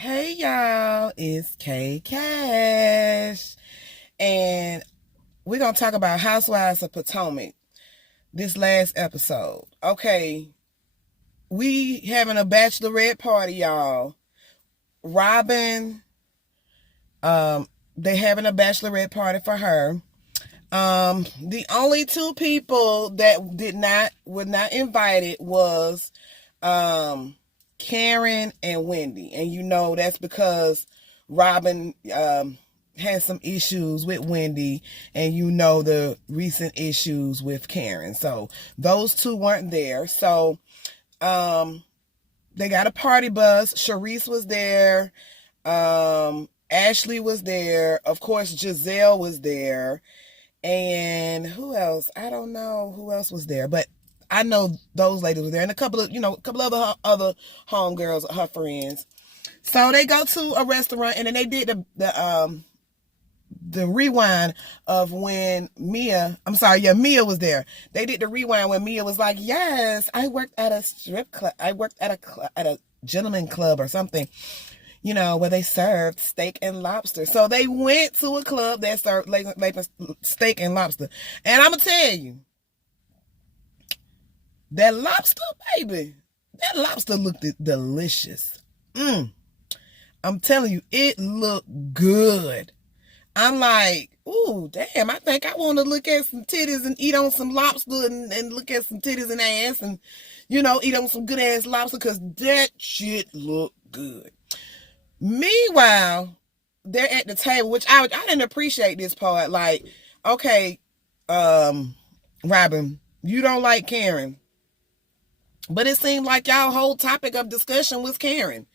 Hey y'all, it's K Cash, and we're gonna talk about Housewives of Potomac this last episode. Okay, we having a bachelorette party, y'all. Robin, they having a bachelorette party for her. The only two people that were not invited was Karen and Wendy. And that's because Robin has some issues with Wendy, and the recent issues with Karen. So those two weren't there. So they got a party bus. Sharice was there. Ashley was there. Of course, Giselle was there. And who else? I don't know who else was there, but I know those ladies were there, and a couple of other homegirls, her friends. So they go to a restaurant, and then they did the rewind of when Mia was there. They did the rewind when Mia was like, "Yes, I worked at a strip club. I worked at a gentleman club or something." Where they served steak and lobster. So they went to a club that served steak and lobster. And I'm going to tell you, that lobster, baby, that lobster looked delicious. I'm telling you, it looked good. I'm like, ooh, damn, I think I want to look at some titties and eat on some lobster and look at some titties and ass and, eat on some good ass lobster, because that shit looked good. Meanwhile, they're at the table, which I didn't appreciate this part. Like, okay, Robin, you don't like Karen, but it seemed like y'all whole topic of discussion was Karen.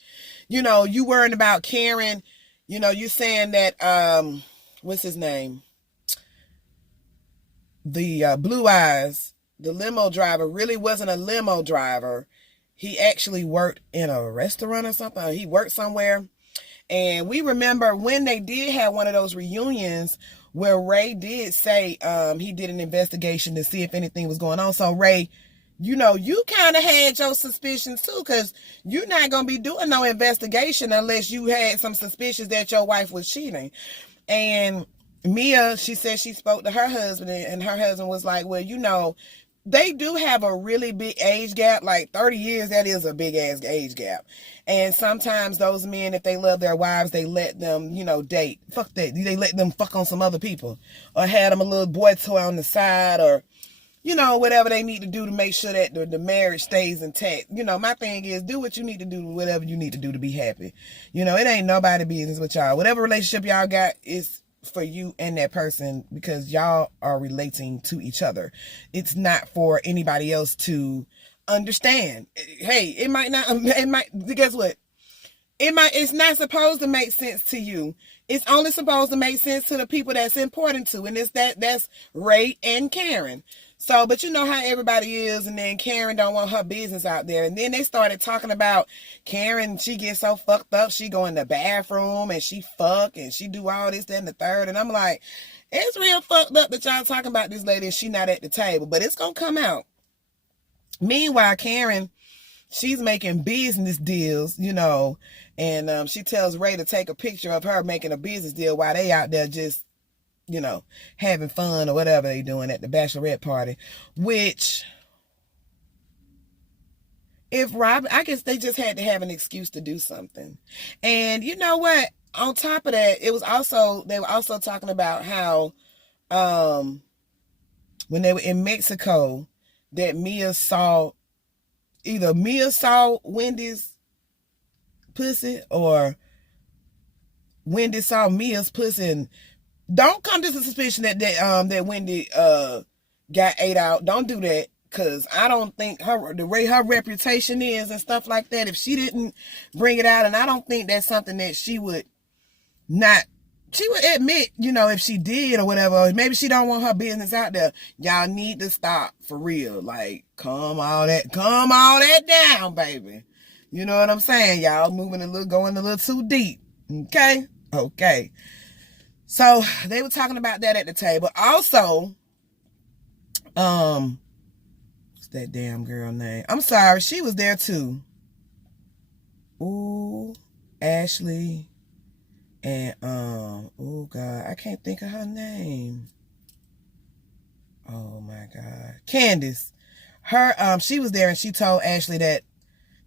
You worrying about Karen. You saying that what's his name? The Blue Eyes, the limo driver, really wasn't a limo driver. He actually worked in a restaurant or something. He worked somewhere. And we remember when they did have one of those reunions where Ray did say he did an investigation to see if anything was going on. So Ray, you kind of had your suspicions too, because you're not going to be doing no investigation unless you had some suspicions that your wife was cheating. And Mia, she said she spoke to her husband, and her husband was like, well, they do have a really big age gap, like 30 years. That is a big ass age gap. And sometimes those men, if they love their wives, they let them, date. Fuck that. They let them fuck on some other people, or had them a little boy toy on the side, or, whatever they need to do to make sure that the marriage stays intact. My thing is, do what you need to do, whatever you need to do to be happy. It ain't nobody business with y'all. Whatever relationship y'all got is for you and that person, because y'all are relating to each other. It's not for anybody else to understand. Hey, guess what? It's not supposed to make sense to you. It's only supposed to make sense to the people that's important to, and that's Ray and Karen. So, but you know how everybody is, and then Karen don't want her business out there. And then they started talking about Karen, she gets so fucked up, she go in the bathroom and she fuck and she do all this, that, and the third. And I'm like, it's real fucked up that y'all talking about this lady and she not at the table, but it's gonna come out. Meanwhile, Karen, she's making business deals, and she tells Ray to take a picture of her making a business deal while they out there just, having fun or whatever they doing at the bachelorette party. Which, I guess they just had to have an excuse to do something. And you know what? On top of that, they were also talking about how when they were in Mexico, that either Mia saw Wendy's pussy, or Wendy saw Mia's pussy. And don't come to the suspicion that Wendy got ate out. Don't do that, because I don't think the way her reputation is and stuff like that, if she didn't bring it out, and I don't think that's something that she would admit, if she did or whatever, or maybe she don't want her business out there. Y'all need to stop, for real. Like, calm all that down, baby. You know what I'm saying? Y'all going a little too deep. Okay. So they were talking about that at the table. Also, what's that damn girl name? I'm sorry, she was there too. Ooh, Ashley and oh God, I can't think of her name. Oh my God. Candace. Her she was there and she told Ashley that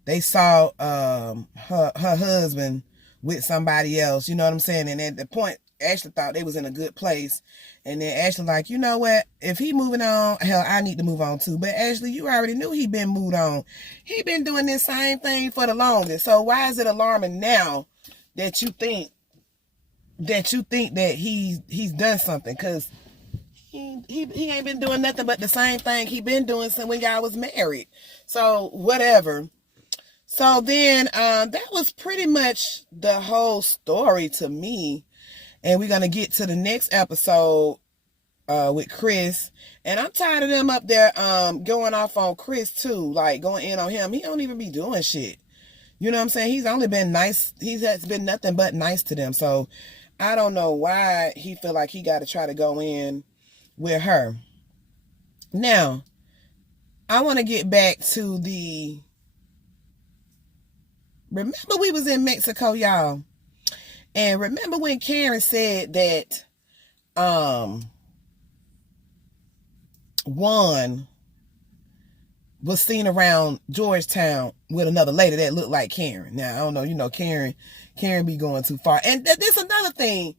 they saw her husband with somebody else, you know what I'm saying? And at the point, Ashley thought they was in a good place. And then Ashley like, you know what? If he moving on, hell, I need to move on too. But Ashley, you already knew he been moved on. He been doing this same thing for the longest. So why is it alarming now that you think that he's done something? Because he ain't been doing nothing but the same thing he been doing since when y'all was married. So whatever. So then that was pretty much the whole story to me. And we're going to get to the next episode with Chris. And I'm tired of them up there going off on Chris too. Like going in on him. He don't even be doing shit. You know what I'm saying? He's only been nice. He has been nothing but nice to them. So I don't know why he feel like he got to try to go in with her. Now, I want to get back to the... Remember we was in Mexico, y'all. And remember when Karen said that Juan was seen around Georgetown with another lady that looked like Karen. Now, I don't know, you know, Karen be going too far. And there's another thing.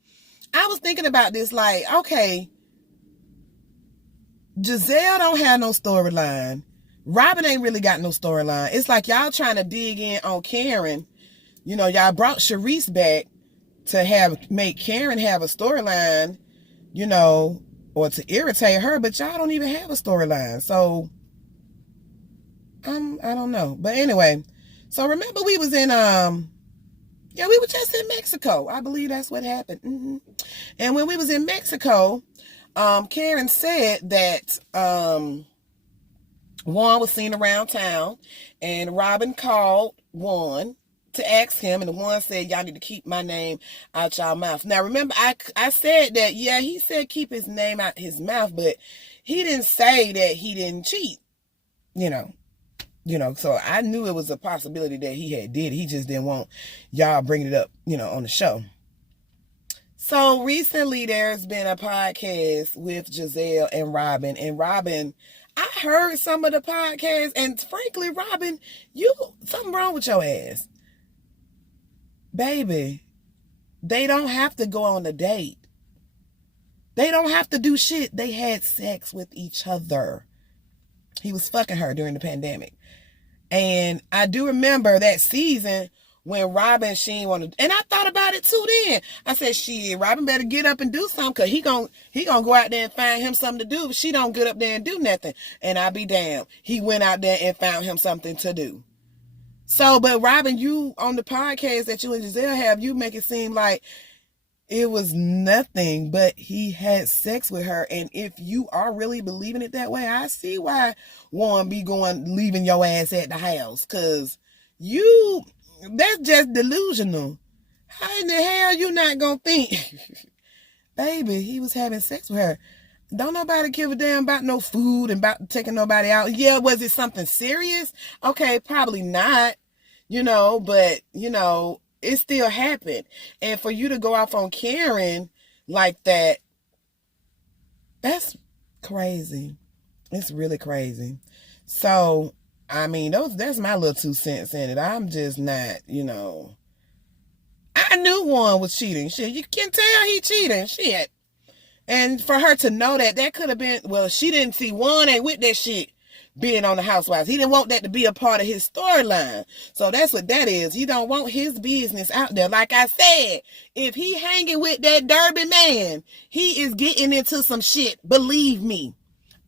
I was thinking about this, like, okay, Giselle don't have no storyline. Robin ain't really got no storyline. It's like y'all trying to dig in on Karen. You know, y'all brought Sharice back to make Karen have a storyline, you know, or to irritate her, but y'all don't even have a storyline. So I don't know. But anyway, so remember we was in we were just in Mexico. I believe that's what happened. Mm-hmm. And when we was in Mexico, Karen said that Juan was seen around town, and Robin called Juan to ask him, and Juan said, y'all need to keep my name out y'all mouth. Now, remember, I said that, yeah, he said keep his name out his mouth, but he didn't say that he didn't cheat, you know, so I knew it was a possibility that he had did. He just didn't want y'all bringing it up, you know, on the show. So recently there's been a podcast with Giselle and Robin, I heard some of the podcasts, and frankly, Robin, something wrong with your ass. Baby, they don't have to go on a date. They don't have to do shit. They had sex with each other. He was fucking her during the pandemic. And I do remember that season when Robin, she ain't want to, and I thought about it too then. I said, shit, Robin better get up and do something, because he gonna go out there and find him something to do, but she don't get up there and do nothing. And I be damned. He went out there and found him something to do. So, but Robin, you, on the podcast that you and Giselle have, you make it seem like it was nothing, but he had sex with her. And if you are really believing it that way, I see why Juan be leaving your ass at the house, because that's just delusional. How in the hell you not gonna think? Baby, he was having sex with her. Don't nobody give a damn about no food and about taking nobody out. Yeah, was it something serious? Okay, probably not, but, it still happened. And for you to go off on Karen like that, that's crazy. It's really crazy. So, I mean, that's my little 2 cents in it. I'm just not, I knew Juan was cheating. Shit, you can tell he cheating. Shit. And for her to know that could have been, well, she didn't see Juan ain't with that shit being on the Housewives. He didn't want that to be a part of his storyline. So that's what that is. He don't want his business out there. Like I said, if he hanging with that Derby man, he is getting into some shit. Believe me.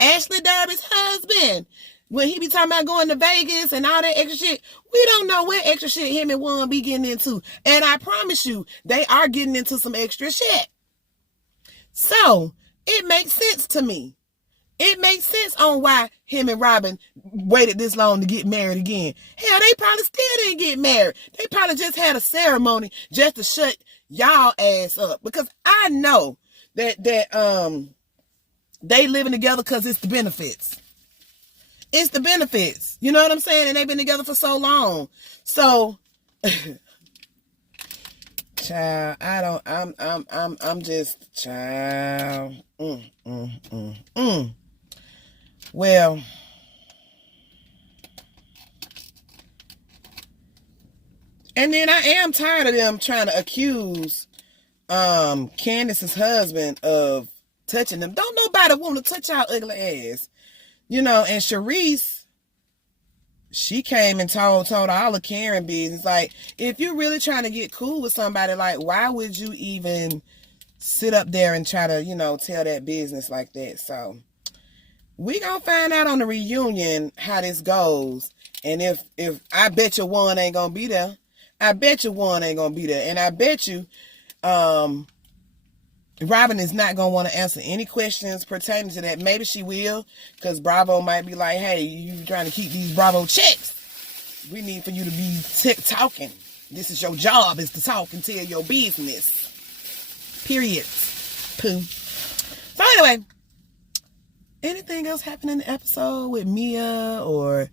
Ashley Derby's husband, when he be talking about going to Vegas and all that extra shit, we don't know what extra shit him and Juan be getting into. And I promise you, they are getting into some extra shit. So, it makes sense to me. It makes sense on why him and Robin waited this long to get married again. Hell, they probably still didn't get married. They probably just had a ceremony just to shut y'all ass up. Because I know that they living together because it's the benefits. It's the benefits. You know what I'm saying? And they've been together for so long. So, Child, I'm just, child. Well, and then I am tired of them trying to accuse Candace's husband of touching them. Don't nobody want to touch our ugly ass. And Sharice, she came and told all the Karen business. Like, if you're really trying to get cool with somebody, like, why would you even sit up there and try to, tell that business like that? So we gonna find out on the reunion how this goes. And if I bet you one ain't gonna be there. I bet you one ain't gonna be there. And I bet you Robin is not going to want to answer any questions pertaining to that. Maybe she will, because Bravo might be like, hey, you trying to keep these Bravo checks. We need for you to be talking. This is your job, is to talk and tell your business. Period. Pooh. So anyway, anything else happened in the episode with Mia or...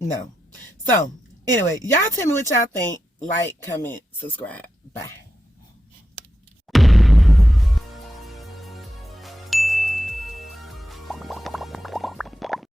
no. So anyway, y'all tell me what y'all think. Like, comment, subscribe. Bye.